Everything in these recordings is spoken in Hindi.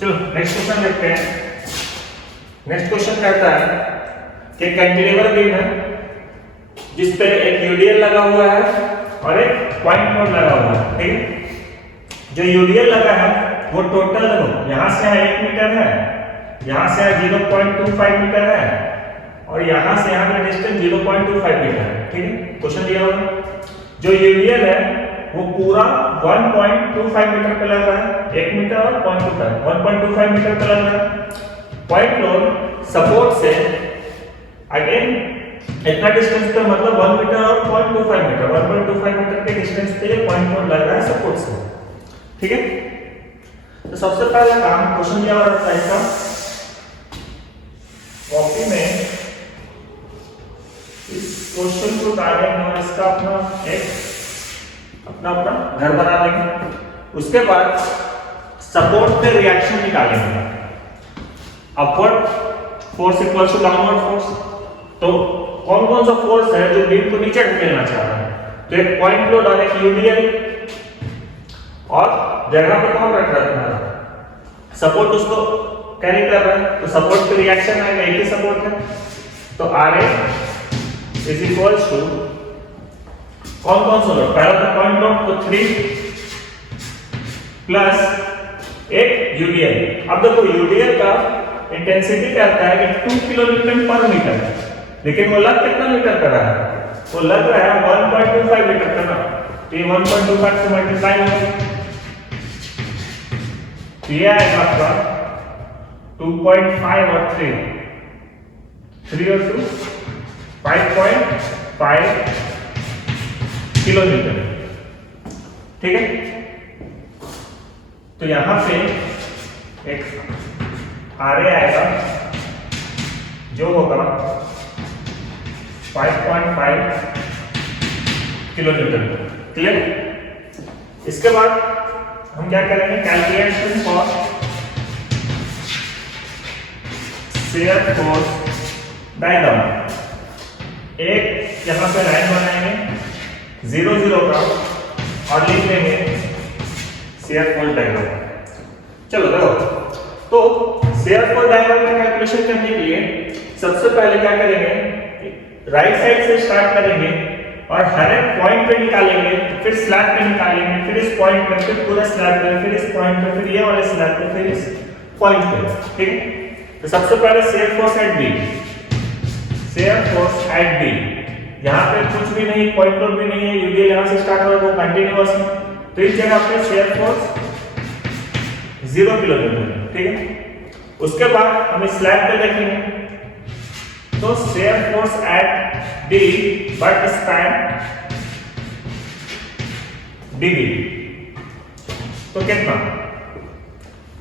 चलो नेक्स्ट क्वेश्चन देखते हैं। नेक्स्ट क्वेश्चन कहता है कि कैंटिलीवर बीम है जिस पे एक यूडीएल लगा हुआ है और एक पॉइंट नोट लगा हुआ है, ठीक है। जो यूडीएल लगा है वो टोटल देखो यहां से 1 मीटर है, यहां से 0.25 मीटर है और यहां से यहां का डिस्टेंस 0.25 मीटर है, ठीक है। क्वेश्चन दिया हुआ जो यूडीएल है वो पूरा 1.25 मीटर पे लग रहा है, 1 मीटर और 1.25 मीटर पे लग रहा है। पॉइंट लोड सपोर्ट से अगेन इतना डिस्टेंस पे मतलब 1 मीटर और 0.25 मीटर, 1.25 मीटर के डिस्टेंस पे ये पॉइंट लोड लग रहा है सपोर्ट से, ठीक है। तो सबसे पहला काम क्वेश्चन दिया हुआ रहता है इसका कॉपी में इस क्वेश्चन को उतारेंगे और इसका अपना घर बना देंगे। उसके बाद सपोर्ट पे रिएक्शन निकालेंगे, upward force equals to downward force. तो कौन कौन सा फोर्स है जो बीम को नीचे ढकेलना चाह रहा है, तो एक पॉइंट लोड और एक यूडीएल और जगह पे कौन रख रहा है सपोर्ट उसको कैरी कर रहा है, तो सपोर्ट पे रिएक्शन आएगा, एक ही सपोर्ट है। तो आर इज इक्वल्स टू कौन कौन सा लोड, पहला तो पॉइंट लोड तो 3 प्लस एक यूडीएल। अब देखो यूडीएल का इंटेंसिटी कहता है कि 2 किलोन्यूटन पर मीटर, लेकिन वो लग कितना मीटर कर रहा है, वो लग रहा है 1.25 मीटर का ना, तो ये 1.25 से मल्टीप्लाई होगा, तो ये आएगा आपका 2.5 और 3 और 2 5.5 किलोमीटर, ठीक है। तो यहां पे एक आर आएगा जो होगा 5.5 किलोमीटर, क्लियर। इसके बाद हम क्या करेंगे, calculation for shear force diagram. एक यहां पे लाइन बनाएंगे 0 0 का और लिख देंगे शियर फोर्स डायग्राम। चलो देखो, तो शियर फोर्स डायग्राम का कैलकुलेशन करने के लिए सबसे पहले क्या करेंगे, राइट साइड से स्टार्ट करेंगे और हर एक पॉइंट पे निकालेंगे, फिर स्लैब पे निकालेंगे, फिर इस पॉइंट पे, फिर पूरा स्लैब पे, फिर इस पॉइंट पे, फिर ये वाले स्लैब पे, फिर इस पॉइंट पे, ठीक है। तो सबसे पहले shear force at B, shear force at B, यहां पे कुछ भी नहीं, पॉइंट लोड भी नहीं है, यूडीएल यहां से स्टार्ट हो रहा है वो कंटीन्यूअस है, तो इस जगह पे शियर फोर्स 0 किलोमीटर, ठीक है। उसके बाद हम इस स्लैब पे देखेंगे तो shear force at D but span dB, तो कितना,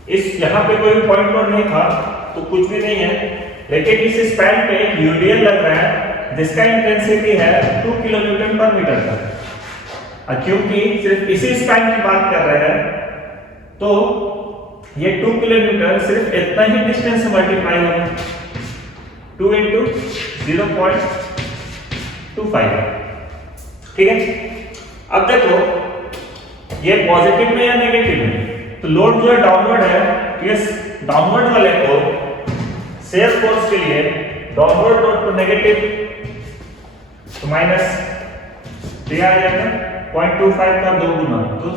इस यहां पे कोई पॉइंट लोड नहीं था तो कुछ भी नहीं है, लेकिन इस स्पैन पे एक यूडीएल लग रहा है जिसका इंटेंसिटी है 2 किलोन्यूटन पर मीटर का, और क्योंकि सिर्फ इसी स्पैन की बात कर रहे हैं तो ये 2 किलोमीटर सिर्फ इतना ही डिस्टेंस से मल्टीप्लाई होगा, 2 into 0.25, ठीक है। अब देखो ये पॉजिटिव में या नेगेटिव में, तो लोड जो है डाउनवर्ड है, तो इस डाउनवर्ड वाले को शियर फोर्स के लिए डाउनवर्ड लोड तो नेगेटिव, तो माइनस दिया जाएगा 0.25 का 2 गुना, तो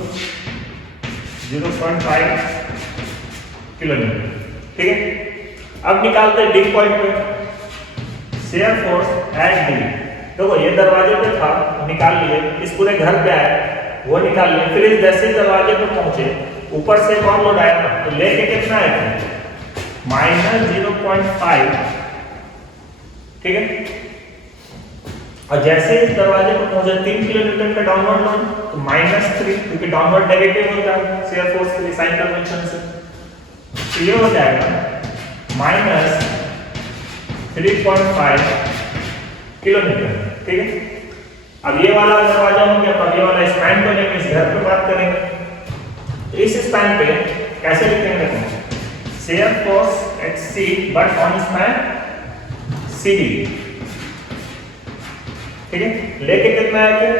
0.5 किलोमीटर, ठीक है। अब निकालते हैं डी पॉइंट पे शियर फोर्स एट डी। देखो ये दरवाजे पे था, निकाल लिए, इस पूरे घर पे आए वो निकाल लिए, फिर इस जैसे दरवाजे पे पहुंचे ऊपर से कौन लोड आया था, तो लेके कितना आया था -0.5, ठीक है। और जैसे इस दरवाजे पे पहुंचे 3 किलोमीटर का डाउनवर्ड लोड, तो -3, क्योंकि डाउनवर्ड नेगेटिव होता है शियर फोर्स के लिए साइन कन्वेंशन से, तो ये हो जाएगा -3.5 किलोमीटर, ठीक है। अब ये वाला दरवाजा हो गया, अब ये वाला स्पैन बनेगा, इस घर पे बात करेंगे। इस स्पैन पे कैसे लिखेंगे, shear force at C but on span C D, ठीक है। लेके कितना है,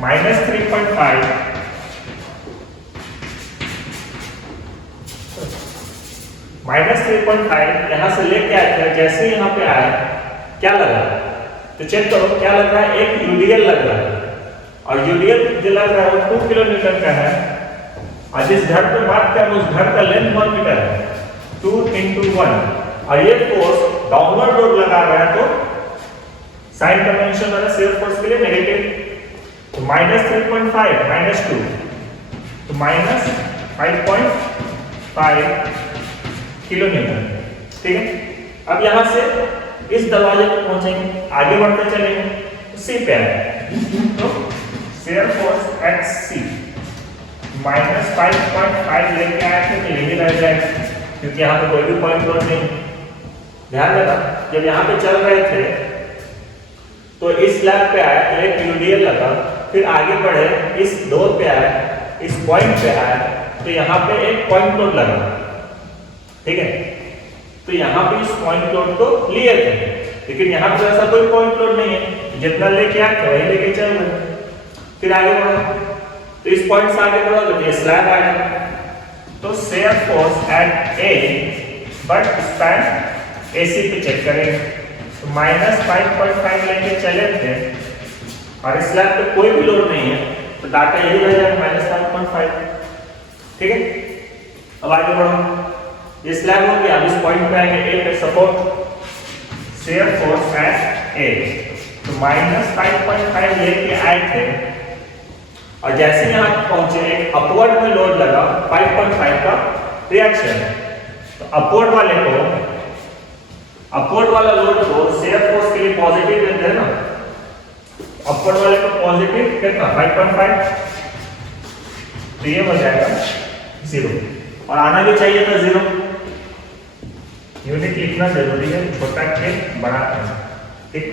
-3.5 -3.5 यहाँ से लेके आए थे, जैसे ही यहाँ पे आए क्या लगा, तो चेक करो क्या लग रहा है, एक यूडीएल लग रहा है, और यूडीएल जो लग रहा है वो 2 किलो न्यूटन का है, और जिस घर पे बात कर उस घर का लेंथ 1 मीटर है, 2 × 1, और ये फोर्स डाउनवर्ड लोड लगा रहा है, तो साइन कन्वेंशन वाला शियर फोर्स के लिए नेगेटिव, तो -3.5 -2, तो -5.5 किलो न्यूटन। ठीक है, अब यहां से इस दरवाजे पर पहुंचेंगे, आगे बढ़ते चलेंगे, सी पे है, तो शियर फोर्स एट सी -5.5 लेके आए थे, तो यही रह जाएगा, क्योंकि यहाँ पे कोई भी पॉइंट लोड नहीं। ध्यान देना, जब यहाँ पे चल रहे थे तो इस स्लैब पे आए तो एक यूडीएल लगा, फिर आगे बढ़े इस डोर पे आए, इस पॉइंट पे आए, तो यहाँ पे एक पॉइंट लोड लगा। ठीक है, तो यहाँ पे इस पॉइंट लोड को लिए थे, लेकिन यहाँ पे ऐसा कोई पॉइंट लोड नहीं है, जितना लेके आए थे वही लेके चल रहे। फिर आगे बढ़ो, तो इस पॉइंट से आगे बढ़ोगे तो ये स्लैब आएगा, तो shear force eight A but span AC पे चेक करेंगे, तो -5.5 लेके चले थे, और इस स्लैब पे कोई भी लोड नहीं है, तो डाटा यही रह जाएगा -5.5। ठीक है, अब आगे बढ़ो, ये स्लैब हो गया, अब इस पॉइंट पे आएंगे ए पे सपोर्ट, शियर फोर्स एट ए, तो -5.5 लेके आए थे, और जैसे यहाँ पहुंचे एक अपवर्ड में लोड लगा 5.5 का रिएक्शन, तो अपवर्ड वाला लोड को शियर फोर्स के लिए पॉजिटिव लेते हैं ना, अपवर्ड वाले को पॉजिटिव कितना 5.5, तो ये हो जाएगा 0, और आना भी चाहिए था 0, यूनिट लिखना जरूरी है, छोटा के बड़ा है। ठीक,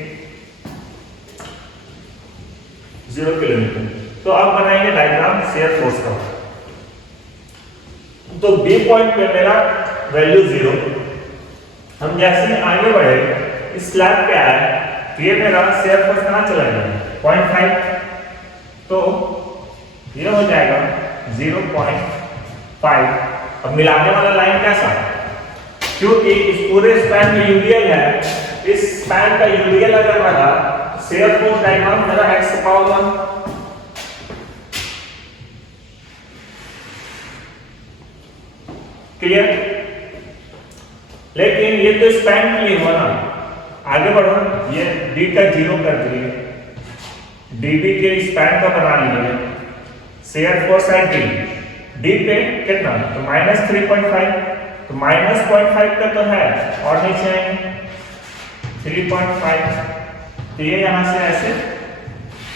0 किलो न्यूटन। तो अब बनाएंगे डायग्राम शियर फोर्स का, तो बी पॉइंट पे मेरा वैल्यू 0, हम जैसे आगे बढ़े इस स्लैब पे आए, तो ये मेरा शियर फोर्स कहाँ चला गया 0.5, तो ये हो जाएगा 0.5। अब मिलाने वाला लाइन कैसा, क्योंकि इस पूरे स्पैन में यूडीएल है, इस स्पैन का यूडीएल अगर बढ़ा, शियर फोर्स डायग्राम मेरा x⁴ क्लियर। लेकिन ये तो स्पैन के लिए हुआ ना, आगे बढ़ो, ये d का 0 कर दिए, db के स्पैन का बना लिए, शियर फोर्स एट d पे कितना, तो -3.5, तो -0.5 का तो है, और नीचे आएंगे 3.5, तो ये यहां से ऐसे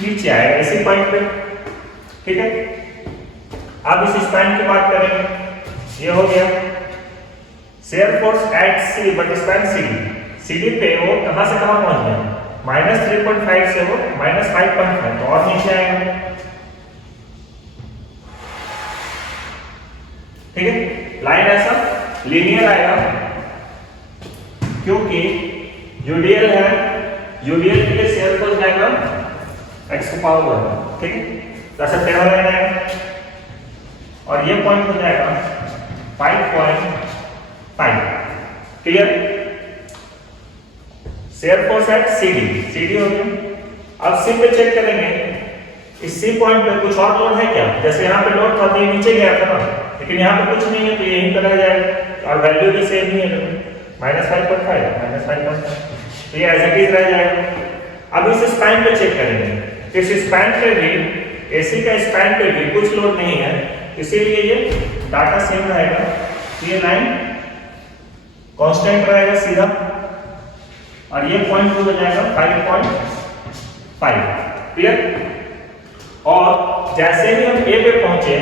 नीचे आएगा इसी पॉइंट पे। ठीक है, अब इस स्पैन की बात करेंगे, ये हो गया shear force at C but span CD पे वो कहां से कहां पहुंच गया, -3.5 से वो -5.5, तो और नीचे आएगा। ठीक है, लाइन ऐसा लीनियर आएगा, क्योंकि यूडीएल है, यूडीएल के लिए शियर फोर्स डायग्राम x⁴। ठीक है, तो ऐसा टेढ़ा लाइन आएगा, और ये पॉइंट हो जाएगा 5.5। Clear, shear force eight CD हो गया। अब सी पे चेक करेंगे, इस सी पॉइंट पे कुछ और लोड है क्या, जैसे यहाँ पे लोड था तो ये नीचे गया था ना, लेकिन यहाँ पे कुछ नहीं है, तो यहीं पर रह जाएगा, और वैल्यू भी सेम ही है, -5.5, तो ये एज इट इज रह जाएगा। अब इस स्पैन पे चेक करेंगे, इस स्पैन पे भी, एसी का स्पैन पे भी कुछ लोड नहीं है, इसीलिए ये डाटा सेम रहेगा, ये लाइन कांस्टेंट रहेगा सीधा, और ये पॉइंट हो जाएगा 5.5। क्लियर, और जैसे ही हम ए पे पहुंचे,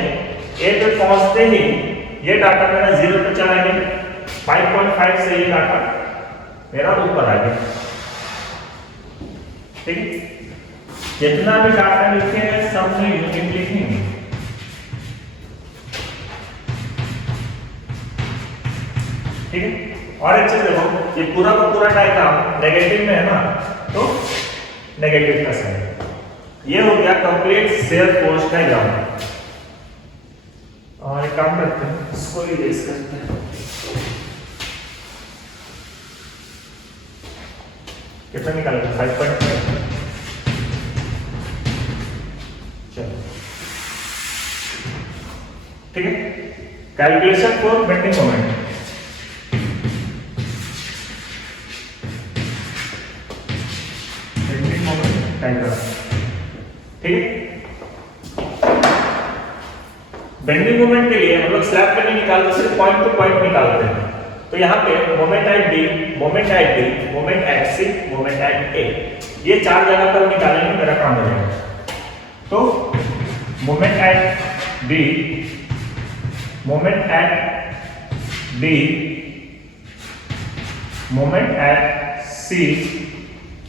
ए पे पहुंचते ही ये डाटा मेरा 0 पे चला गया, 5.5 से ये डाटा मेरा ऊपर आ गया। ठीक, जितना भी डाटा लिखेंगे सब में यूनिट लिखेंगे। ठीक है, और एक चीज देखो, ये पूरा का पूरा डायग्राम नेगेटिव में है ना, तो नेगेटिव का साइन। ये हो गया कंप्लीट शियर फोर्स डायग्राम। और एक काम करते हैं, इसको इरेज करते हैं। कितना निकालेंगे 5.5। चलो ठीक है, calculation for bending moment. Bending moment diagram, ठीक है। बेंडिंग मोमेंट के लिए हम लोग स्लैब पे नहीं निकालते, सिर्फ पॉइंट टू पॉइंट निकालते हैं। तो यहाँ पे moment at B, moment at B, moment at C, moment at A, ये चार जगह पर निकालेंगे, मेरा काम हो जाएगा। तो moment at B, moment at B, moment at C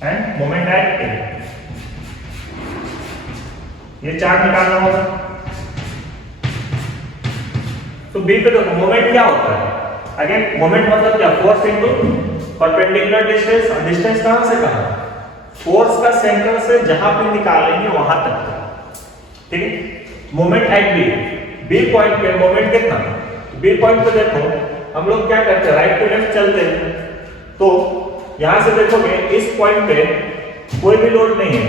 and moment at A, ये चार निकालना होगा। तो बी पे देखो मोमेंट क्या होता है, अगेन मोमेंट मतलब क्या, फोर्स इनटू परपेंडिकुलर डिस्टेंस। और डिस्टेंस कहां से कहां, फोर्स का सेंटर से जहां पे निकालेंगे वहां तक का, ठीक है। Moment at B, B point पे मोमेंट कितना, बी पॉइंट पे देखो हम लोग क्या करते हैं, राइट टू लेफ्ट चलते हैं। तो यहां से देखोगे इस पॉइंट पे कोई भी लोड नहीं है,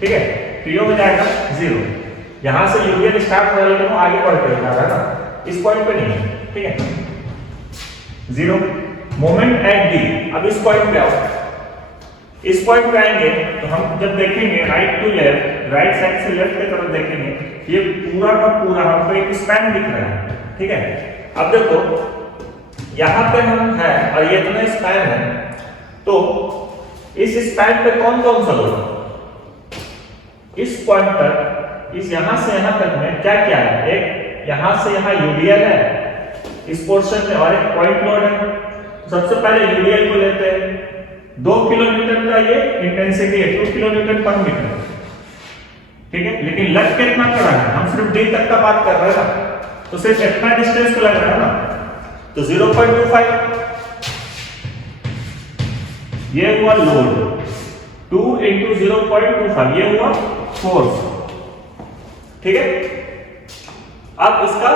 ठीक है, तो ये हो जाएगा 0। यहां से यूनियन स्टार्ट हो रहा है लेकिन वो आगे बढ़ते जा रहा है ना, इस पॉइंट पे नहीं है, ठीक है, 0। मोमेंट एट डी, अब इस पॉइंट पे आओ, इस पॉइंट पे आएंगे तो हम जब देखेंगे right to left, right side से लेफ्ट की तरफ देखेंगे, ये पूरा का पूरा हमको एक स्पैन दिख रहा है, ठीक है। अब देखो यहां पे हम है और ये इतना स्पैन है, तो इस स्पैन पे कौन कौन सा लोड, इस पॉइंट तक, इस यहां से यहां तक में क्या क्या है, एक यहां से यहां यूडीएल है इस पोर्शन में, और एक पॉइंट लोड है। सबसे पहले यूडीएल को लेते हैं, 2 किलोमीटर का ये इंटेंसिटी है, 2 किलोमीटर पर मीटर, ठीक है। लेकिन लग कितना कर रहा है, हम सिर्फ डी तक का बात कर रहे हैं ना, तो सिर्फ इतना डिस्टेंस पे लग रहा है ना, तो 0.25 ये हुआ लोड, 2 × 0.25 ये हुआ फोर्स, ठीक है। अब इसका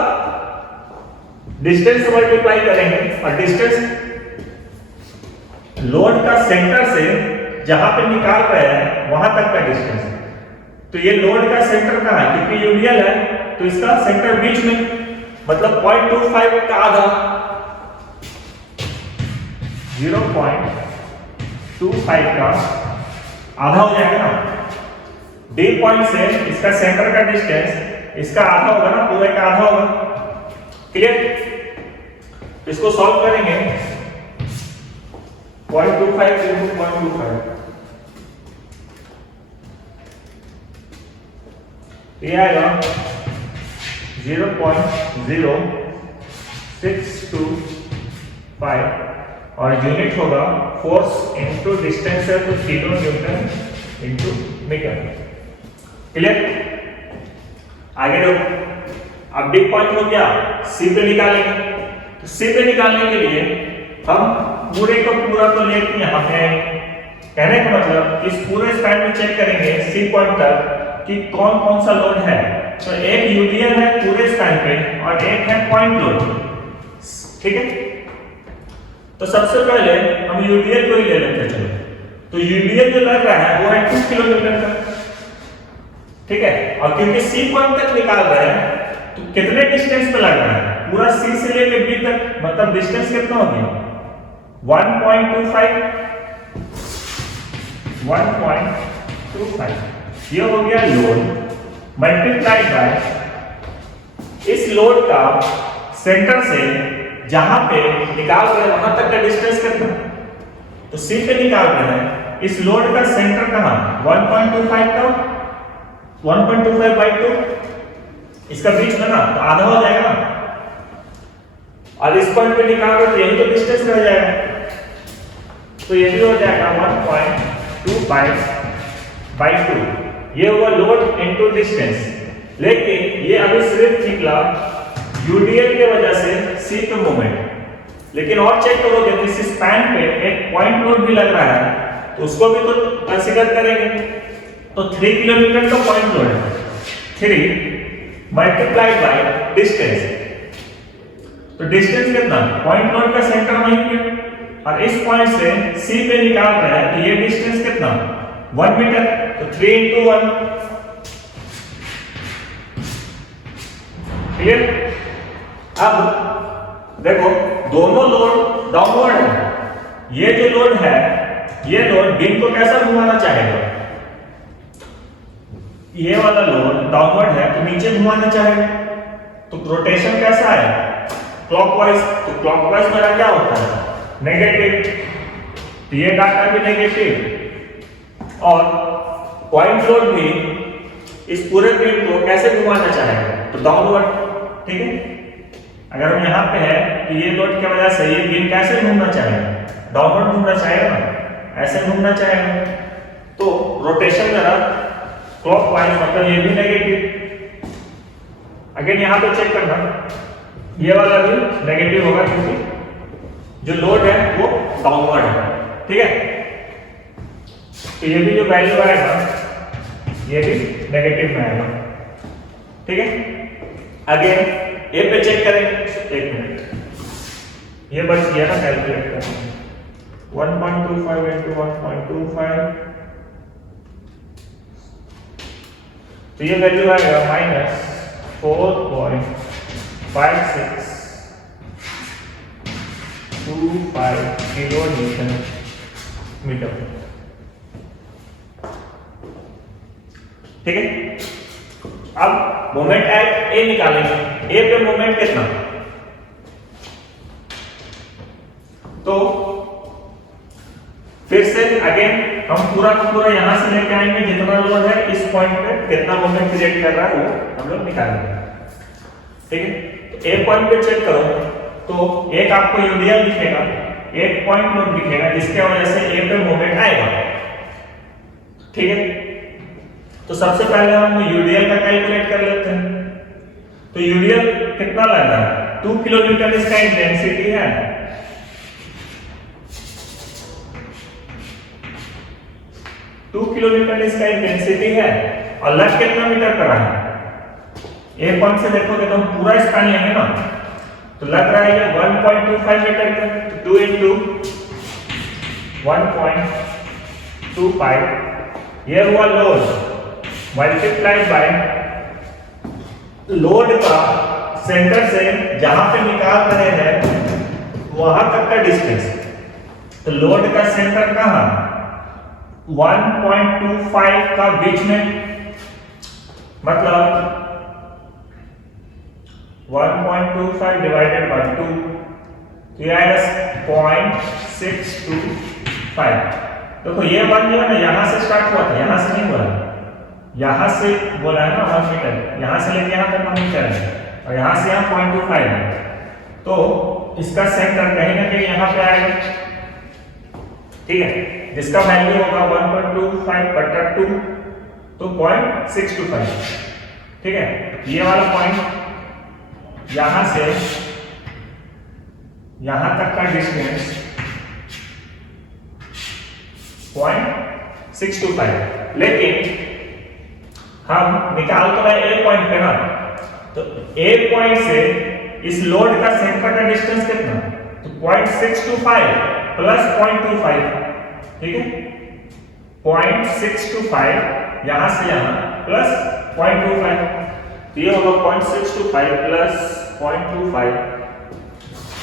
डिस्टेंस मल्टीप्लाई करेंगे, और डिस्टेंस लोड का सेंटर से जहां पे निकाल रहे हैं वहां तक का डिस्टेंस, तो ये लोड का सेंटर कहां है, क्योंकि यूडीएल है तो इसका सेंटर बीच में, मतलब 0.25 का आधा, 0.25 का आधा हो जाएगा ना। डी पॉइंट से इसका सेंटर का डिस्टेंस इसका आधा होगा ना, पूरे का आधा होगा, क्लियर। इसको सॉल्व करेंगे, 0.25 × 0.25, ये आएगा 0.0625 और यूनिट होगा फोर्स इनटू डिस्टेंस है तो kilo newton into metre, clear. आगे देखो, अब डी पॉइंट हो गया, सी पे निकालेंगे। तो सी पे निकालने के लिए हम पूरे को पूरा तो लेके यहां पे, कहने का मतलब इस पूरे स्पैन में चेक करेंगे सी पॉइंट तक कि कौन कौन सा लोड है। तो एक यूडीएल है पूरे स्पैन पे और एक है पॉइंट लोड, ठीक है। तो सबसे पहले हम यूडीएल को ही ले लेते हैं, चलो। तो यूडीएल जो लग रहा है वो है 2 किलोमीटर का, ठीक है। और क्योंकि सी पॉइंट तक निकाल रहे हैं तो कितने डिस्टेंस पे लग रहा है, पूरा सी से लेकर बी तक, मतलब डिस्टेंस कितना हो गया 1.25, 1.25 ये हो गया लोड, मल्टीप्लाइड बाय इस लोड का सेंटर से जहां पे निकाल रहे हैं वहां तक का डिस्टेंस कितना, तो सी पे निकाल रहे हैं, इस लोड का सेंटर कहां 1.25 का 1.25/2 इसका बीच में ना, तो आधा हो जाएगा ना, और इस पॉइंट पे निकाल रहे तो यही तो डिस्टेंस रह जाएगा, तो ये भी हो जाएगा 1.25/2, ये हुआ लोड इनटू डिस्टेंस। लेकिन ये अभी सिर्फ निकला यूडीएल के वजह से सी पे मोमेंट, लेकिन और चेक करोगे तो इस स्पैन पे एक पॉइंट लोड भी लग रहा है, तो उसको भी तो कंसीडर करेंगे। तो 3 किलोमीटर का पॉइंट लोड है, 3 मल्टीप्लाइड बाय डिस्टेंस, तो डिस्टेंस कितना, पॉइंट लोड का सेंटर वहीं पे, और इस पॉइंट से सी पे निकाल रहा है तो ये डिस्टेंस कितना 1 मीटर, तो 3 into 1। क्लियर? अब देखो दोनों लोड डाउनवर्ड है, ये जो लोड है ये लोड बीम को कैसा घुमाना चाहेगा, ये वाला लोड डाउनवर्ड है तो नीचे घुमाना चाहेगा, तो रोटेशन कैसा है क्लॉकवाइज, तो क्लॉकवाइज मेरा क्या होता है नेगेटिव, तो ये डाटा भी नेगेटिव और पॉइंट लोड भी इस पूरे बीम को कैसे घुमाना चाहेगा तो डाउनवर्ड। ठीक है, अगर हम यहाँ पे है तो ये लोड की वजह से ये बीम कैसे घूमना चाहेगा, डाउनवर्ड घूमना चाहेगा ना, ऐसे घूमना चाहेगा, तो रोटेशन मेरा क्लॉकवाइज मतलब ये भी नेगेटिव। अगेन यहाँ पे चेक करना, ये वाला भी नेगेटिव होगा क्योंकि जो लोड है वो डाउनवर्ड है। ठीक है, तो ये भी जो वैल्यू आएगा ये भी नेगेटिव में आएगा। ठीक है, अगेन ए पे चेक करें, एक मिनट, ये बच गया ना कैलकुलेट करना, 1.25 into 1.25, तो ये वैल्यू आएगा -4.5625 किलो न्यूटन मीटर। ठीक है, अब मोमेंट एट ए निकालेंगे, ए पे मोमेंट कितना, तो फिर से अगेन हम पूरा का पूरा यहां से लेके आएंगे, जितना लोड है इस पॉइंट पे कितना मोमेंट क्रिएट कर रहा है वो हम लोग निकालेंगे। ठीक है, तो ए पॉइंट पे चेक करो तो एक आपको यूडियल दिखेगा, एक पॉइंट लोड दिखेगा जिसके वजह से ए पे मोमेंट आएगा। ठीक है, तो सबसे पहले हम यूडीएल का कैलकुलेट कर लेते हैं, तो यूडीएल कितना लग रहा है 2 किलोमीटर इसका इंटेंसिटी है, किलोमीटर इसका इंटेंसिटी है और लग कितना मीटर कर रहा है, ए पॉइंट से देखोगे तो हम पूरा स्पैन लेंगे ना, तो लग रहा है 1.25 मीटर का, 2 into 1.25 ये हुआ लोड मल्टीप्लाइड बाय लोड का सेंटर से जहां पे निकाल रहे हैं वहां तक का डिस्टेंस, तो लोड का सेंटर कहां 1.25 का बीच में, मतलब 1.25 डिवाइडेड बाय 2, तो ये आएगा 0.625। देखो ये वन जो है ना यहां से स्टार्ट हुआ था, यहां से नहीं बोला, यहां से बोला है ना 1 मीटर, यहां से लेके यहां तक 1 मीटर है और यहां से यहां 0.25 है, तो इसका सेंटर कहीं ना कहीं यहां पे आएगा। ठीक है, जिसका वैल्यू होगा 1.25 बटा 2, तो 0.625। ठीक है, ये वाला पॉइंट यहां से यहां तक का डिस्टेंस 0.625, लेकिन हम निकाल तो रहे ए पॉइंट पे ना, तो ए पॉइंट से इस लोड का सेंटर का डिस्टेंस कितना, तो 0.625 प्लस 0.25। ठीक है, 0.625 यहां से यहां प्लस 0.25, तो ये होगा 0.625 प्लस 0.25,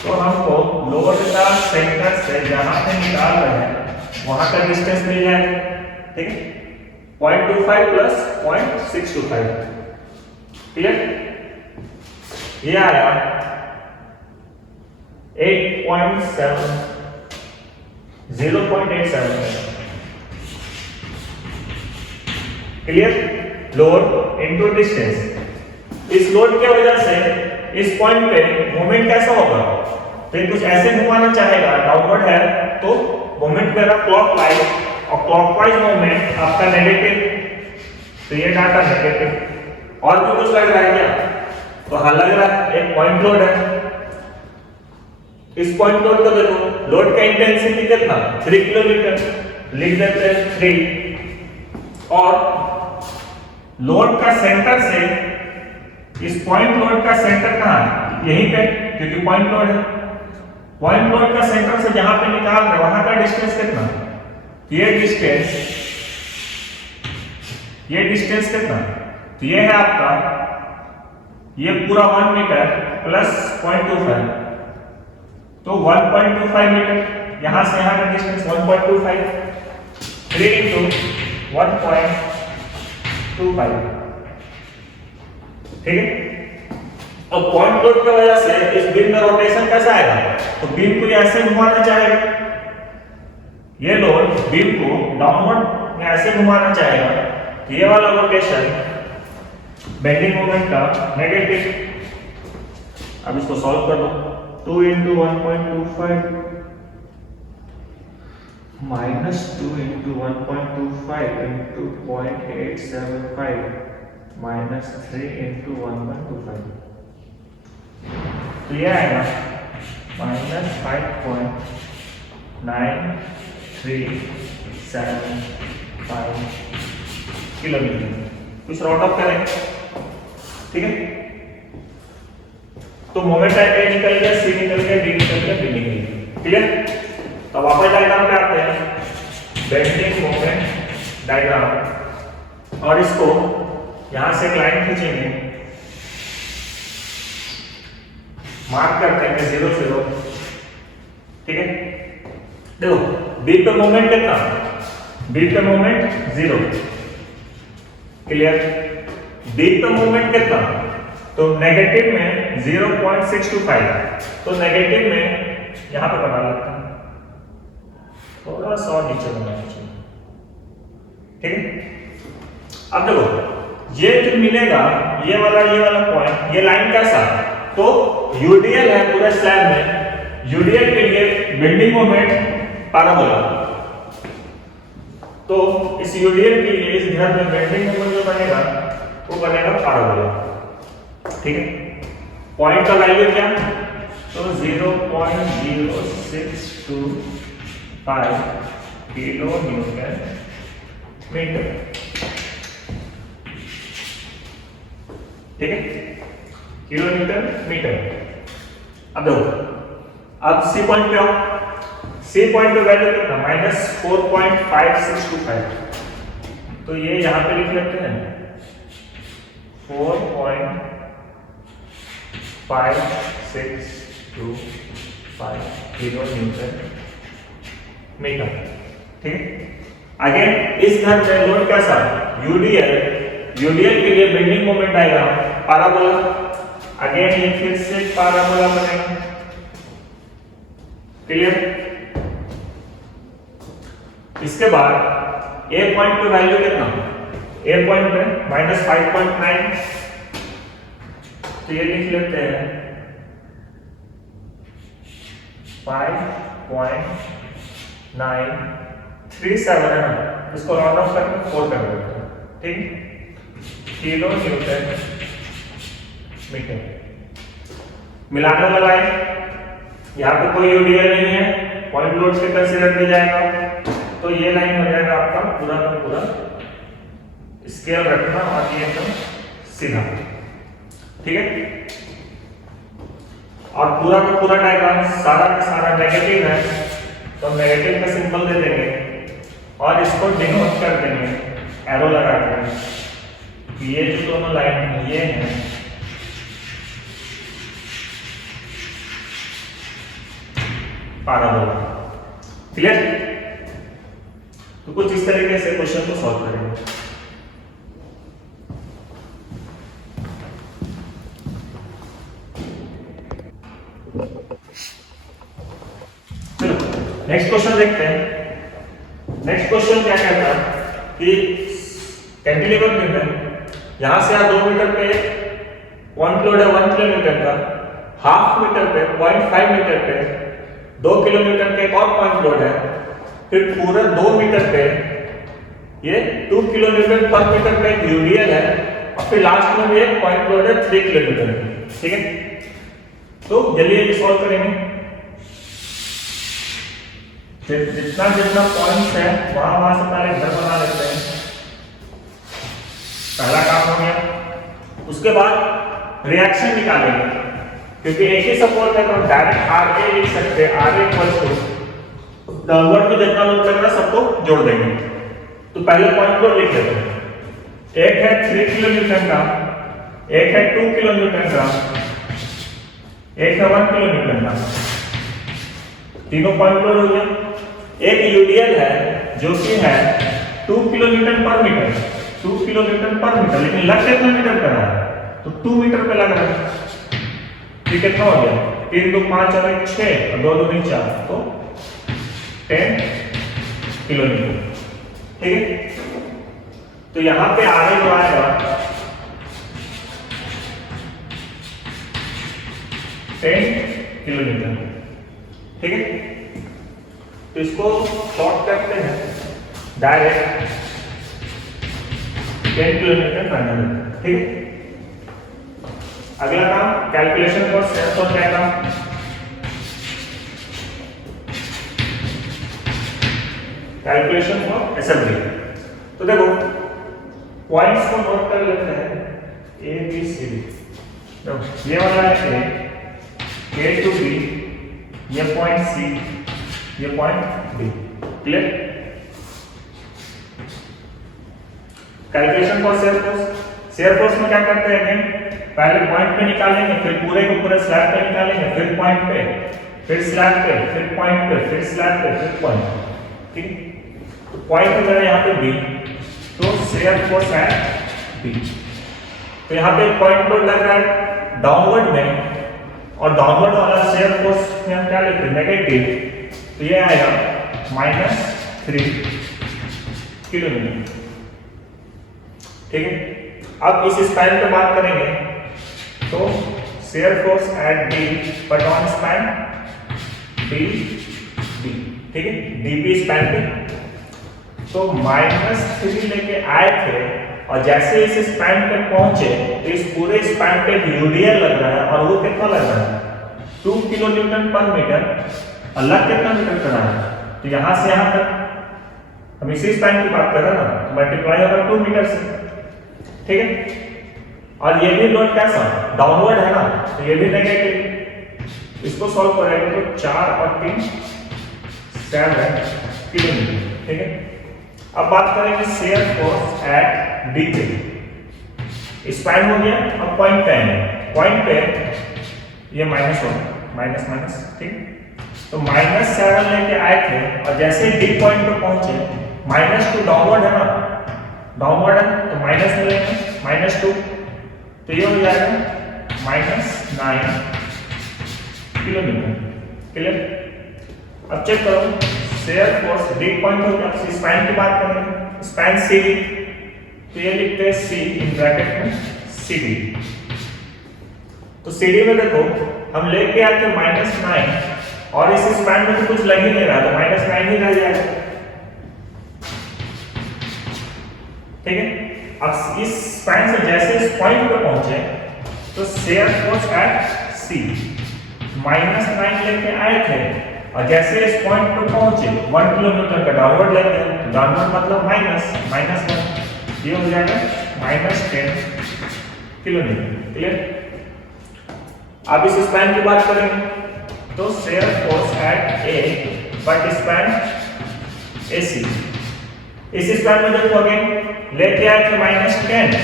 तो हमको लोड का सेंटर से जहां से निकाल रहे हैं वहां का डिस्टेंस मिल जाएगा। ठीक है, 0.25 प्लस 0.625। क्लियर? ये आया 8.7 0.87। क्लियर? लोड इनटू डिस्टेंस, इस लोड की वजह से इस पॉइंट पे मोमेंट कैसा होगा, फिर कुछ ऐसे घुमाना चाहेगा, डाउनवर्ड है तो मोमेंट मेरा क्लॉकवाइज, और क्लॉकवाइज मोमेंट आपका नेगेटिव, तो ये डाटा नेगेटिव। और भी कुछ लग रहा है क्या, तो हाँ लग रहा है, एक पॉइंट लोड है, इस पॉइंट लोड को देखो, लोड का इंटेंसिटी कितना 3 किलोमीटर, लिख देते हैं 3, और लोड का सेंटर से इस पॉइंट लोड का सेंटर कहां है, यहीं पे, क्योंकि पॉइंट लोड है, पॉइंट लोड का सेंटर से जहां पे निकाल रहे वहां का डिस्टेंस कितना, ये डिस्टेंस कितना, तो ये है आपका, ये पूरा 1 मीटर प्लस 0.25, तो 1.25 मीटर, यहां से यहां का डिस्टेंस 1.25, 3 into 1.25, ठीक है। अब पॉइंट लोड की वजह से इस बीम में रोटेशन कैसा आएगा, तो बीम को ऐसे घुमाना चाहेगा, ये लोड बीम को डाउनवर्ड में ऐसे घुमाना चाहेगा, तो ये वाला रोटेशन बेंडिंग मोमेंट का नेगेटिव। अब इसको सॉल्व कर दो, 2 into 1.25 minus 2 into 1.25 into 0.875 minus 3 into 1.25, तो ये आएगा -5.9375 किलोमीटर। कुछ राउंड ऑफ करें, ठीक है। तो मोमेंट ए निकल गया, सी निकल गया, डी निकल गया, बी निकल गया, क्लियर। तो वापस डायग्राम पे आते हैं, बेंडिंग मोमेंट डायग्राम, और इसको यहां से एक लाइन खींचेंगे, मार्क करते हैं 0 0, ठीक है। देखो बी पे मोमेंट कितना, बी पे मोमेंट 0, क्लियर। डी पे मोमेंट कितना, तो नेगेटिव में 0.625, तो नेगेटिव में यहां पे बना लेते हैं, थोड़ा सा नीचे बनाना चाहिए, ठीक है। अब देखो ये जो मिलेगा, ये वाला पॉइंट, ये लाइन कैसा, तो यूडीएल है पूरे स्लैब में, यूडीएल के लिए बेंडिंग मोमेंट पैराबोला, तो इस यूडीएल के लिए इस घर में बेंडिंग मोमेंट जो बनेगा वो बनेगा पैराबोला, ठीक है। पॉइंट का वैल्यू क्या, तो 0.0625 किलो न्यूटन मीटर, ठीक है, किलो न्यूटन मीटर। अब देखो, अब सी पॉइंट पे आओ, सी पॉइंट पे वैल्यू कितना, -4.5625, तो ये यहां पे लिख लेते हैं 4.5625 किलो न्यूटन मीटर, ठीक है। अगेन इस घर में लोड कैसा, यूडीएल के लिए bending moment diagram parabola, again ये फिर से पैराबोला बनेगा, क्लियर। इसके बाद ए पॉइंट पे वैल्यू कितना, ए पॉइंट पे -5.9, तो ये लिख लेते हैं 5.937 है ना, इसको राउंड ऑफ करके 4 कर देते हैं, ठीक, किलो न्यूटन मीटर। मिलाने वाला लाइन, यहाँ पे कोई यूडीएल नहीं है, पॉइंट लोड से कंसीडर किया जाएगा, तो ये लाइन हो जाएगा आपका पूरा का पूरा, स्केल रखना और ये एकदम सीधा, ठीक है। और पूरा का पूरा डायग्राम सारा का सारा नेगेटिव है, तो नेगेटिव का सिंबल दे देंगे और इसको डिनोट कर देंगे एरो लगा कर, ये जो दोनों लाइन ये हैं पैराबोला, क्लियर। तो कुछ इस तरीके से क्वेश्चन को सॉल्व करेंगे। चलो नेक्स्ट क्वेश्चन देखते हैं। नेक्स्ट क्वेश्चन क्या कहता है कि कैंटिलीवर बीम है, यहां से आप 2 मीटर पे पॉइंट लोड है 1 किलोमीटर का, हाफ मीटर पे 0.5 मीटर पे 2 किलोमीटर का एक और पॉइंट लोड है, फिर पूरा 2 मीटर पे ये 2 किलोमीटर पर मीटर पे यूडीएल है, और फिर लास्ट में भी एक पॉइंट लोड है 3 किलोमीटर, ठीक है। तो जल्दी जल्दी सॉल्व करेंगे, जितना जितना पॉइंट्स है वहां से पहले घर बना लेते हैं, पहला काम हो गया। उसके बाद रिएक्शन निकालेंगे, क्योंकि एक ही सपोर्ट है तो हम डायरेक्ट आर ए लिख सकते हैं, आर इक्वल्स टू डाउनवर्ड में जितना लोड लग रहा है सबको जोड़ देंगे। तो पहले पॉइंट लोड लिख लेते हैं। एक है 3 किलो न्यूटन का, एक है 2 किलो न्यूटन का, एक है 1 किलो न्यूटन का। तीनों पॉइंट लोड हो गया। एक यूडीएल है जो कि है 2 किलो न्यूटन पर मीटर, 2 किलो न्यूटन पर मीटर, लेकिन लग कितना मीटर कर रहा है, तो 2 मीटर पे लग रहा है। ये कितना हो गया, 3 2 5 और 1 6 और 2 2 4, तो 10 किलो न्यूटन। ठीक है, तो यहां पे आगे जो आएगा 10 किलो न्यूटन। ठीक है, तो इसको शॉर्ट करते हैं डायरेक्ट 10 किलो न्यूटन फाइनल। ठीक है, अगला काम कैलकुलेशन फॉर सेल्फ और क्या काम, कैलकुलेशन फॉर असेंबली। तो देखो पॉइंट्स को नोट कर लेते हैं, ए बी सी डी। ये वाला है ए टू बी, ये पॉइंट सी, ये point D. Clear? Calculation for shear force. Shear force में क्या करते हैं, पहले पॉइंट पे निकालेंगे, फिर पूरे को पूरे स्लैब पे निकालेंगे, फिर पॉइंट पे, फिर स्लैब पे, फिर पॉइंट पे, फिर स्लैब पे, फिर पॉइंट। ठीक, तो पॉइंट हो जाए यहाँ पे बी, तो शेयर फोर्स है बी। तो यहाँ पे पॉइंट लोड लग रहा है डाउनवर्ड में, और डाउनवर्ड वाला शेयर फोर्स में हम क्या लेते हैं, नेगेटिव, तो ये आएगा -3 किलो न्यूटन। ठीक है, अब इस स्पैन पे बात करेंगे, तो shear force at D but on span D B. ठीक है, डीबी स्पैन पे, तो -3 लेके आए थे, और जैसे इस स्पैन पे पहुंचे तो इस पूरे स्पैन पे यूडीएल लग रहा है, और वो कितना लग रहा है, 2 किलो न्यूटन पर मीटर, और लग कितना मीटर कर रहा है, तो यहां से यहां तक हम इसी स्पैन की बात कर रहे हैं ना, मल्टीप्लाई होगा 2 मीटर से। ठीक है, और ये भी लोड कैसा डाउनवर्ड है ना, तो ये भी नेगेटिव। इसको सॉल्व करेंगे तो 4 और 3 7 किलो न्यूटन। ठीक है, अब बात करेंगे शेयर फोर्स एट डी पे। स्पैन हो गया, अब पॉइंट पे आएंगे, पॉइंट पे ये माइनस होगा, माइनस माइनस। ठीक, तो -7 लेके आए थे, और जैसे डी पॉइंट पे पहुंचे, -2 डाउनवर्ड है ना, डाउनवर्ड है तो माइनस में लेंगे, -2, तो ये हो जाएगा -9 किलो न्यूटन। क्लियर? अब चेक करो, शेयर फोर्स डी पॉइंट हो गया, स्पैन की बात करेंगे, स्पैन सी डी, तो ये लिखते हैं सी इन ब्रैकेट में सी डी। तो सी डी में देखो हम लेके आए थे -9, और इस स्पैन में तो कुछ लग ही नहीं रहा, तो -9 ही रह जाएगा। ठीक है, अब इस स्पैन से जैसे इस पॉइंट पे पहुंचे, तो शेयर फोर्स एट सी -9 लेके आए थे, और जैसे इस पॉइंट पे पहुंचे 1 किलो न्यूटन का डाउनवर्ड लेंगे, डाउनवर्ड मतलब -1, ये हो जाएगा -10 किलो न्यूटन। क्लियर? अब इस स्पैन की बात करेंगे, तो shear force eight A but span AC। इस स्पैन में देखो अगेन लेके आए थे -10,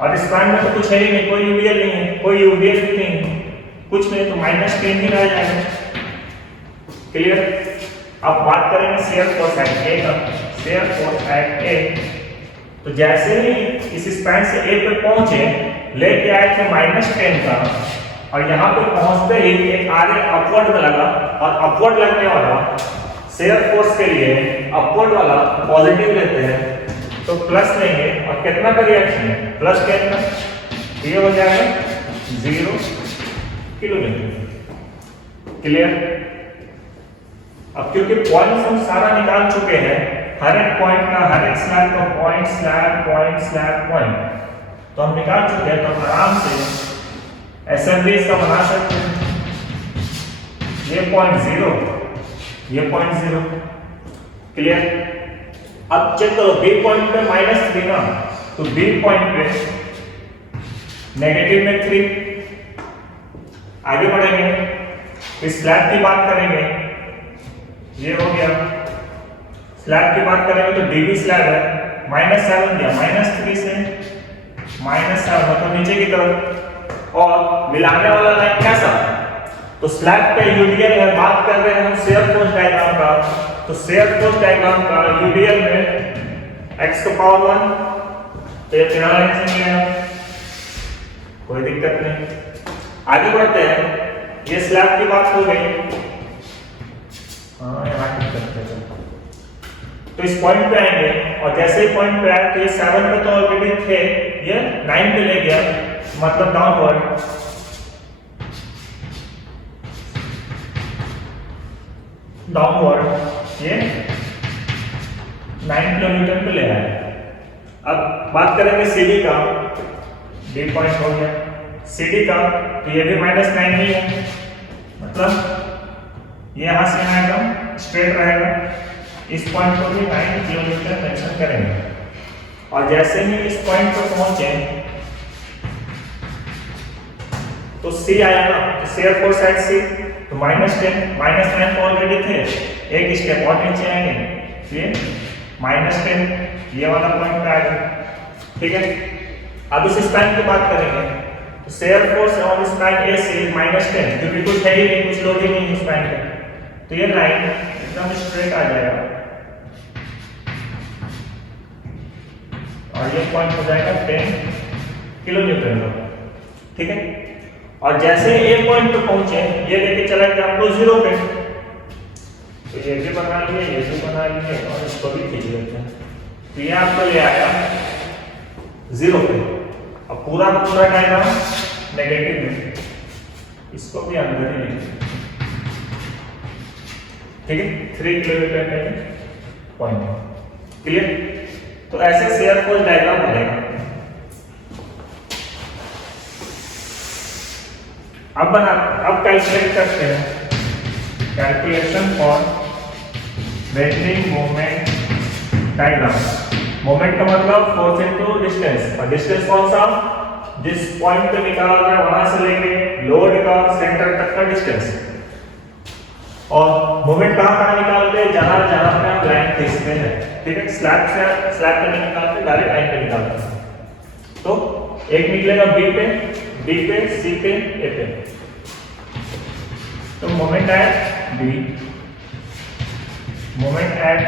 और स्पैन में तो कुछ है ही नहीं, कोई यूडीएल नहीं है, कोई यूडीएल भी नहीं, कुछ नहीं, तो -10 ही रह जाएगा। क्लियर? अब बात करेंगे शेयर फोर्स एट ए का। शेयर फोर्स एट ए, तो जैसे ही इस स्पैन से ए पे पहुंचे, लेके आए थे -10 का, और यहाँ पे पहुंचते ही एक आरे अपवर्ड में लगा, और अपवर्ड लगने वाला शेयर फोर्स के लिए अपवर्ड वाला पॉजिटिव लेते हैं, तो प्लस लेंगे, और कितना का रिएक्शन है, प्लस कितना, ये हो जाएगा 0 किलो न्यूटन। क्लियर? अब क्योंकि पॉइंट्स हम सारा निकाल चुके हैं, हर एक पॉइंट का, हर एक स्लैब का point slab point slab point, तो हम निकाल चुके हैं, तो हम आराम से असेंबलीज का बना सकते हैं। ये पॉइंट 0, ये पॉइंट 0। क्लियर? अब चेक करो, बी पॉइंट पे -3 ना, तो बी पॉइंट पे नेगेटिव में 3, आगे बढ़ेंगे, इस स्लैब की बात करेंगे, ये हो गया। स्लैब की बात करेंगे तो डीबी स्लैब है, -7 दिया, -3 से -7 मतलब नीचे की तरफ। और मिलाने वाला लाइन कैसा, तो स्लैब पे यूडीएल है, बात कर रहे हैं हम शेयर फोर्स डायग्राम का, तो शेयर फोर्स डायग्राम का यूडीएल में x to पावर 1, तो ये किनारा लाइन से मिलेगा, कोई दिक्कत नहीं। आगे बढ़ते हैं, ये स्लैब की बात हो गई। हाँ यहाँ करते हैं, तो इस पॉइंट पे आएंगे और जैसे ही पॉइंट पे आए तो ये 7 पे तो ऑलरेडी थे, ये 9 पे ले गया, मतलब डाउनवर्ड। ये 9 किलोमीटर पे ले आया। अब बात करेंगे सीडी का, डी पॉइंट हो गया सीडी का, तो ये भी -9 ही है, मतलब ये यहां से यहां एकदम स्ट्रेट रहेगा। इस पॉइंट को भी 9 किलोमीटर मेंशन करेंगे। और जैसे ही इस पॉइंट पर पहुंचे तो सी आया ना, तो शेयर फोर्स एट सी, तो -10 -9 तो ऑलरेडी थे, एक स्टेप और नीचे आएंगे, ये -10 ये वाला पॉइंट पे आएगा, ठीक है। अब इस स्पैन की बात करेंगे, तो शेयर फोर्स ऑन स्पैन ए से -10, क्योंकि कुछ है ही नहीं, कुछ लोड ही नहीं स्पैन का, तो ये लाइन एकदम स्ट्रेट आ जाएगा और ये पॉइंट हो जाएगा 10 किलोमीटर का, ठीक है। और जैसे ए पॉइंट पे पहुंचे, ये लेके चला गया आपको 0 पे, तो ये भी बना लिए, ये भी बना लिए और इसको भी खींच लेते हैं, तो ये आपको ले आया 0 पे। अब पूरा पूरा डायग्राम नेगेटिव में, इसको भी अंदर ही लिखिए, ठीक है। 3 किलोमीटर का पॉइंट, क्लियर। तो ऐसे शेयर फोर्स डायग्राम बनेगा। अब कैलकुलेट करते हैं, calculation for bending moment diagram. Moment का मतलब फोर्स इनटू डिस्टेंस, और डिस्टेंस कौन सा, जिस पॉइंट पे निकाला गया वहां से लेके लोड का सेंटर तक का डिस्टेंस। और मोमेंट कहां निकालते हैं, जहां पे आप लाइन खींचते हैं, ठीक है। स्लैब पे नहीं निकालते, डायरेक्ट लाइन पे निकालते हैं। तो एक निकलेगा बी पे, सी पे, ए पे, तो moment at B, moment at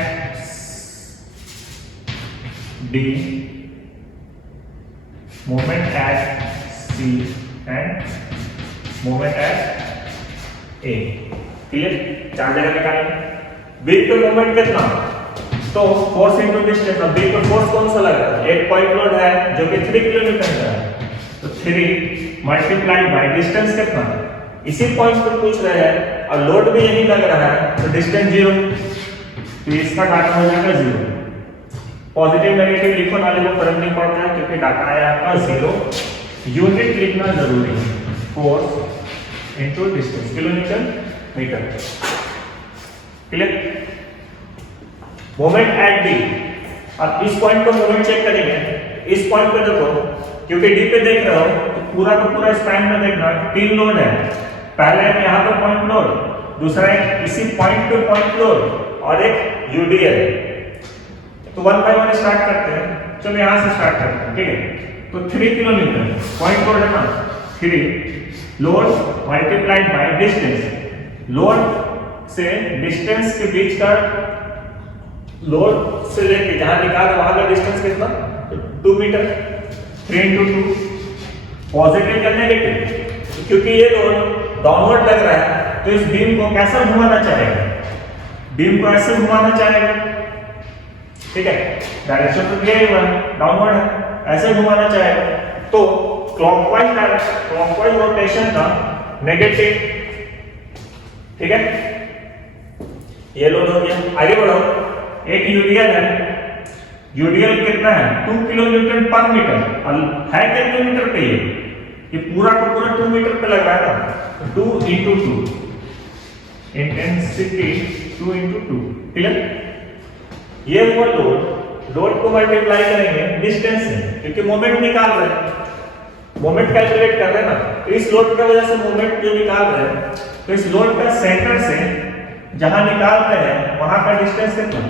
D, moment at C and moment at A, clear. 4 जगह निकालेंगे। बी पे मोमेंट कितना, तो फोर्स इनटू डिस्टेंस। अब बी पे फोर्स कौन सा लग रहा है, एक पॉइंट लोड है जो कि 3 किलोमीटर का है, तो 3 मल्टीप्लाइड बाय डिस्टेंस कितना, इसी पॉइंट पर पूछ रहे हैं और लोड भी यही लग रहा है, तो डिस्टेंस 0, तो इसका डाटा हो जाएगा 0। पॉजिटिव नेगेटिव लिखो ना लिखो फर्क नहीं पड़ता है, क्योंकि डाटा आया आपका 0। यूनिट लिखना जरूरी है, force into distance, kilometre metre, clear. Moment at D, अब इस पॉइंट पर मोमेंट चेक करेंगे। इस पॉइंट पे देखो, क्योंकि डी पे देख रहे हो तो पूरा का पूरा स्पैन में देखना, 3 लोड है। पहला है यहाँ पे पॉइंट लोड, दूसरा है इसी पॉइंट पे पॉइंट लोड, और एक यूडीएल। तो 1 बाय 1 स्टार्ट करते हैं। चलो यहाँ से स्टार्ट करते हैं, ठीक है। तो 3 किलोमीटर पॉइंट लोड है ना, 3 load multiplied by distance. Load से डिस्टेंस के बीच का, लोड से लेके जहां निकाल वहां का डिस्टेंस कितना, तो 2 मीटर। 3 × 2 पॉजिटिव या नेगेटिव, क्योंकि ये लोड डाउनवर्ड लग रहा है, तो इस बीम को कैसे घुमाना चाहेगा, बीम को ऐसे घुमाना चाहेगा, ठीक है। डायरेक्शन तो दिया ही हुआ है, डाउनवर्ड है, ऐसे घुमाना चाहेगा, तो क्लॉकवाइज रोटेशन का नेगेटिव, ठीक है। ये लोड हो गया। आगे बढ़ो, एक यूडीएल है, यूडीएल कितना है, 2 किलोमीटर पर मीटर, है कितने किलोमीटर पे, ये पूरा का पूरा 2 मीटर पे लग रहा है ना, 2 × 2 इंटेंसिटी, 2 × 2, क्लियर। ये हुआ लोड, लोड को मल्टीप्लाई करेंगे डिस्टेंस से, क्योंकि मोमेंट निकाल रहे हैं, मोमेंट कैलकुलेट कर रहे हैं ना, तो इस लोड की वजह से मोमेंट जो निकाल रहे हैं, तो इस लोड का सेंटर से जहां निकालते हैं वहां का डिस्टेंस कितना,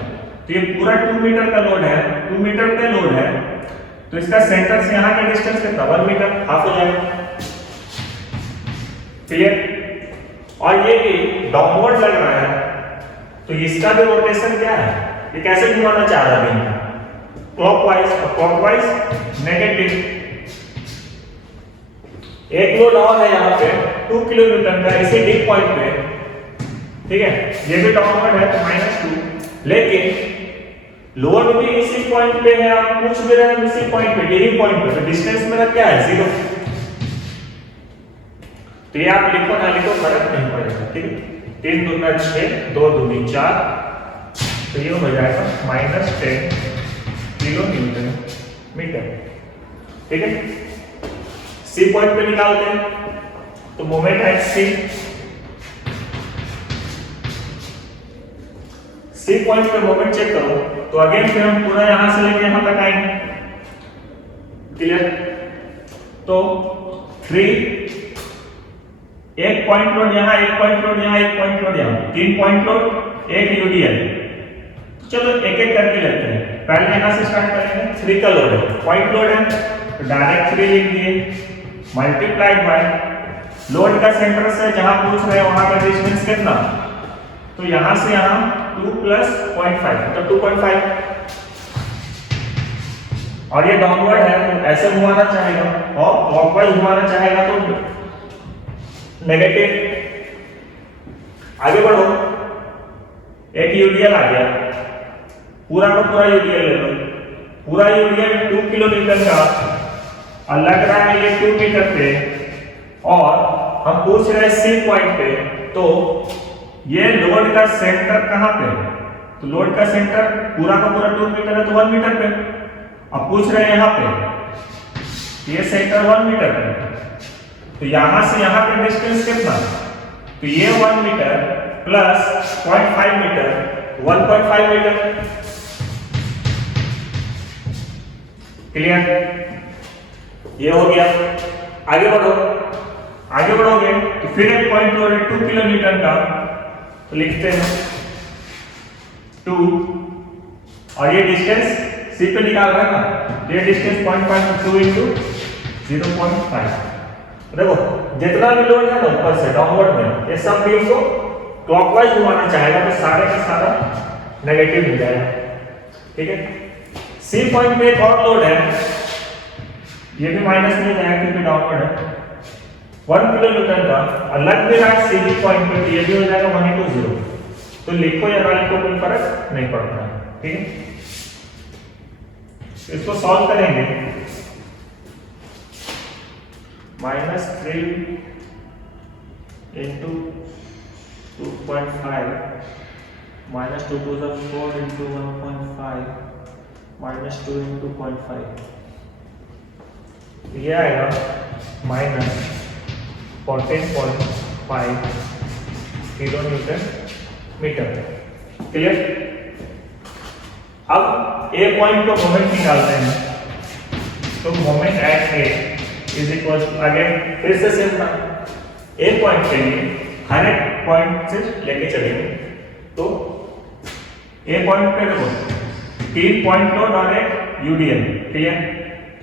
तो ये पूरा 2 मीटर का लोड है, 2 मीटर का लोड है, तो इसका सेंटर से यहां का डिस्टेंस कितना, 1 मीटर, हाफ हो जाएगा। क्लियर? और ये भी डाउनवर्ड लग रहा है, तो इसका भी रोटेशन क्या है, ये कैसे घुमाना चाह रहा है, क्लॉकवाइज, और क्लॉकवाइज नेगेटिव। एक लोड और है यहाँ पे 2 किलोन्यूटन का इसी डी पॉइंट पे, ठीक है, ये भी डाउनवर्ड है तो -2, लेकिन लोड भी इसी पॉइंट पे है, आप पूछ भी रहे हैं इसी पॉइंट पे, डी पॉइंट पे, तो डिस्टेंस मेरा क्या है, 0। तो ये आप लिखो ना लिखो फर्क नहीं पड़ेगा, ठीक है। 3 दूना 6, 2 दूनी 4, तो ये हो जाएगा -10 किलोन्यूटन मीटर, ठीक है। सी पॉइंट पे निकालते हैं, तो मोमेंट है सी पॉइंट पे मोमेंट चेक करो, तो अगेन फिर हम पूरा यहां से लेके यहां तक आएंगे। क्लियर? तो 3, एक पॉइंट लोड यहां, एक पॉइंट लोड यहां, एक पॉइंट लोड यहां, 3 पॉइंट लोड, एक यूडीएल। चलो एक एक करके लेते हैं, पहले यहां से स्टार्ट करेंगे। 3 का लोड है, पॉइंट लोड है, तो डायरेक्ट 3 लिख दिए, मल्टीप्लाइड बाय लोड का सेंटर से जहां पूछ रहे हैं वहां का डिस्टेंस कितना, तो यहां से यहां 2 प्लस 0.5, तो 2.5, और ये डाउनवर्ड है तो ऐसे घुमाना चाहेगा, और क्लॉकवाइज घुमाना चाहेगा तो नेगेटिव। आगे बढ़ो, एक यूडीएल आ गया, पूरा का पूरा यूडीएल ले लो, पूरा यूडीएल 2 किलोन्यूटन का, और लग रहा है ये 2 मीटर पे, और हम पूछ रहे हैं सी पॉइंट पे, तो ये लोड का सेंटर कहां पे है, तो लोड का सेंटर पूरा का पूरा 2 मीटर है तो 1 मीटर पे, अब पूछ रहे हैं यहां पे ये सेंटर 1 मीटर पे, तो यहां से यहां का डिस्टेंस कितना, तो ये 1 metre plus 0.5 metre, 1.5 metre. Clear? ये हो गया। आगे बढ़ो, आगे बढ़ोगे तो फिर एक पॉइंट लोड है 2 किलोन्यूटन का, तो लिखते हैं 2, और ये डिस्टेंस सी पे निकाल रहा है ना, ये डिस्टेंस 0.2 इंटू 0.5। देखो जितना भी लोड है ना ऊपर से डाउनवर्ड में, ये सब बीम को क्लॉकवाइज घुमाना चाहेगा, तो सारे का सारा नेगेटिव हो जाएगा, ठीक है। सी पॉइंट पे एक और लोड है, ये भी माइनस में जाएगा क्योंकि डाउनवर्ड है, 1 किलोन्यूटन का, अलग भी रहा सी पॉइंट पे, ये भी हो जाएगा 1:0, तो लिखो या ना लिखो कोई फर्क नहीं पड़ता, ठीक है। इसको सॉल्व करेंगे, -3 into 2.5 -2 to the 4 into 1.5 -2 into 0.5, ये आएगा -14.5 किलोन्यूटन मीटर। क्लियर? अब ए पॉइंट को मोमेंट निकालते हैं, तो moment at A is equal to, again फिर से सेम था, ए पॉइंट के लिए हर एक पॉइंट से लेके चलेंगे, तो ए पॉइंट पे देखो 3 पॉइंट लोड और एक यूडीएल, ठीक है।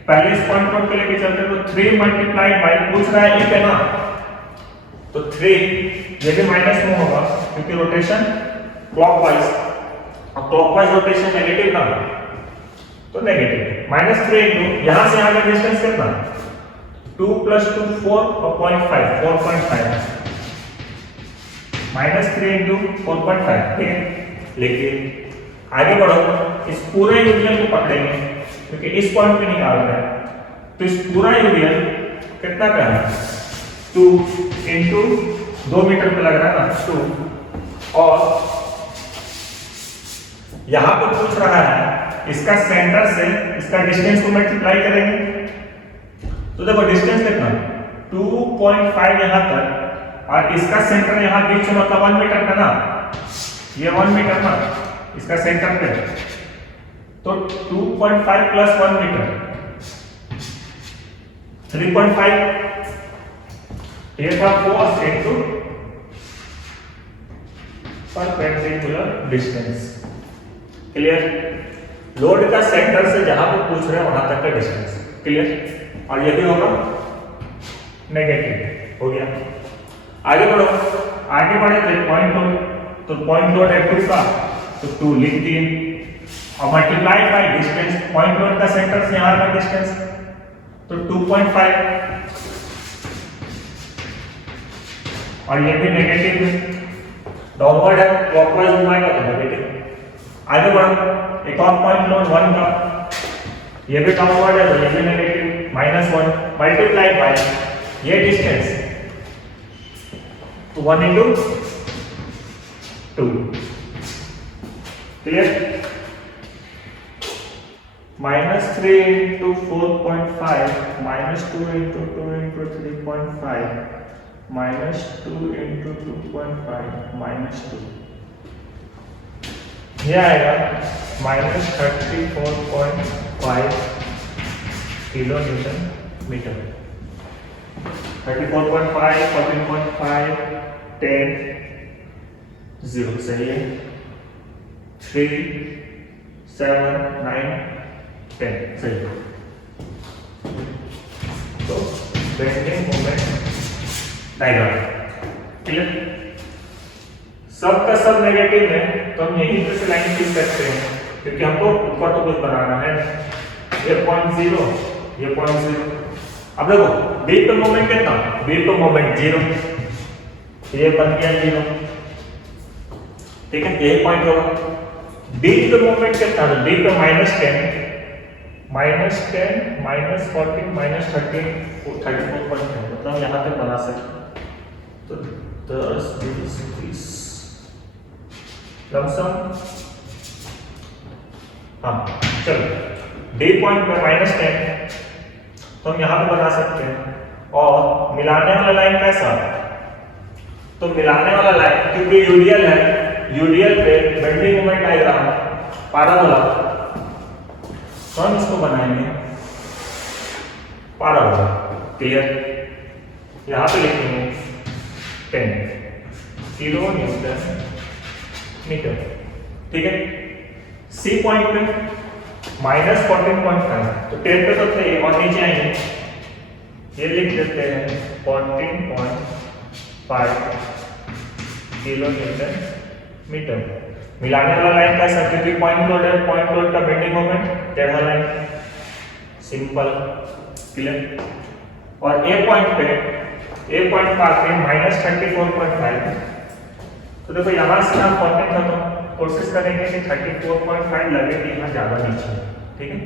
पहले इस पॉइंट लोड को लेके चलते हैं, तो 3 मल्टीप्लाइड बाय, पूछ रहा है ए पे ना, तो 3 ये भी माइनस में होगा क्योंकि रोटेशन क्लॉकवाइज, अब क्लॉकवाइज रोटेशन नेगेटिव ना, तो नेगेटिव -3 इंटू यहां से यहां का डिस्टेंस कितना, 2 + 2 4 और 0.5 4.5 -3 इंटू 4.5, ठीक है। लेकिन आगे बढ़ो, इस पूरे यूनियन को पकड़ेंगे क्योंकि इस पॉइंट पे निकाल रहे हैं, तो इस पूरा यूनियन कितना का है, 2 इंटू 2 मीटर पे लग रहा है ना 2, और यहां पर पूछ रहा है इसका सेंटर से इसका डिस्टेंस को मल्टीप्लाई करेंगे, तो देखो डिस्टेंस कितना 2.5 यहां तक, और इसका सेंटर यहां बीच में मतलब 1 मीटर का ना, ये 1 मीटर ना इसका सेंटर पे, तो 2.5 + 1 मीटर, 3.5 ये था force into perpendicular distance. Clear? Load का सेंटर से जहां पर पूछ रहे हैं वहां तक का डिस्टेंस। क्लियर? और ये भी होगा नेगेटिव। हो गया। आगे बढ़ो। आगे बढ़े तो पॉइंट लोड, तो पॉइंट लोड है 2 का, तो 2 लिख दिए और multiply by distance. Point load का सेंटर से यहां का डिस्टेंस तो 2.5 और ये भी नेगेटिव है, डाउनवर्ड है, क्लॉकवाइज घुमाएगा तो नेगेटिव। आगे बढ़ो। एक और पॉइंट लोड 1 का, ये भी डाउनवर्ड है तो ये भी नेगेटिव, -1 मल्टीप्लाई बाय ये डिस्टेंस तो 1 into 2। Clear? -3 into 4.5 -2 into 2 into 3.5 -2 into 2.5 -2 ये आएगा -34.5 किलो न्यूटन मीटर। 34.5 14.5 10 0 सही है। 3 7 9 10 सही है। तो बेंडिंग मोमेंट डायग्राम। क्लियर? सब का सब नेगेटिव है तो हम यहीं से लाइन खींच सकते हैं क्योंकि हमको ऊपर तो कुछ बनाना है। ये 0.0 ये 0.0। अब देखो बी पे मोमेंट कितना, बी पे मोमेंट 0, ये बन गया 0। ठीक है? यही पॉइंट होगा। डी पे मोमेंट कितना, तो डी पे -10 -10 -14 -13 34.5 मतलब यहाँ पे बना सकते। तो 10 20 30 लमसम। हाँ चलो, डी पॉइंट पे -10 तो हम यहाँ पे बना सकते हैं। और मिलाने वाला लाइन कैसा, तो मिलाने वाला लाइन क्योंकि यूडीएल है, यूडीएल पे बेंडिंग मोमेंट डायग्राम पैराबोला, तो हम इसको बनाएंगे पैराबोला। क्लियर? यहाँ पे लिखेंगे 10 किलो न्यूटन मीटर। ठीक है? सी पॉइंट पे -14.5 तो 10 पे तो थे और नीचे आएंगे, ये लिख देते हैं 14.5 किलो न्यूटन मीटर। मिलाने वाला लाइन कैसा, क्योंकि पॉइंट लोड है, पॉइंट लोड का बेंडिंग मोमेंट टेढ़ा लाइन, सिंपल। क्लियर? और ए पॉइंट पे -34.5 तो देखो यहाँ से हम 14 था तो कोशिश करेंगे कि 34.5 लगे कि यहाँ ज्यादा नीचे। ठीक है?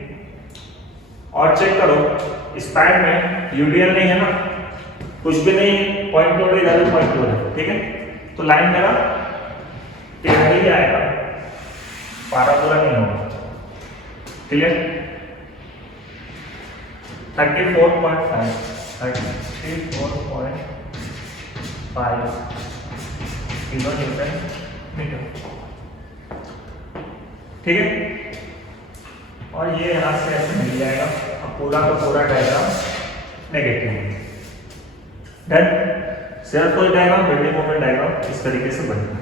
और चेक करो स्पैन में यूडीएल नहीं है ना, कुछ भी नहीं, पॉइंट लोड इधर पॉइंट लोड है। ठीक है? तो लाइन मेरा टेढ़ा ही आएगा, पैराबोला नहीं होगा। क्लियर? 34.5 kilo newton metre. ठीक है? और ये यहाँ से ऐसे मिल जाएगा, अब पूरा का पूरा डायग्राम नेगेटिव है। Done? Self force diagram, bending moment diagram इस तरीके से बनेगा।